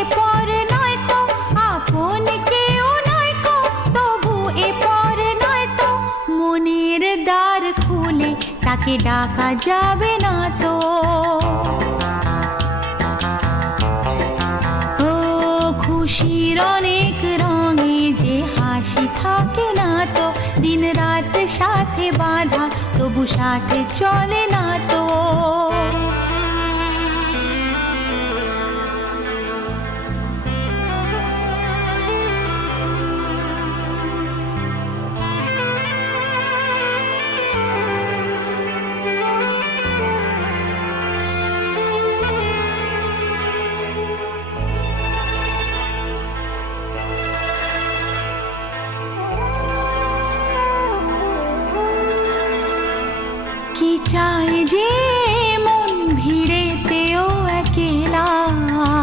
এপর নয় তো, আপন কেউ নয় কো, তবু এপর নয় তো, মনের দ্বার খুলে তাকে ডাকা যাবে না তো। ও খুশির অনেক রঙে যে হাসি থাকে না তো, দিন রাত সাথে বাঁধা তবু সাথে চলে না তো।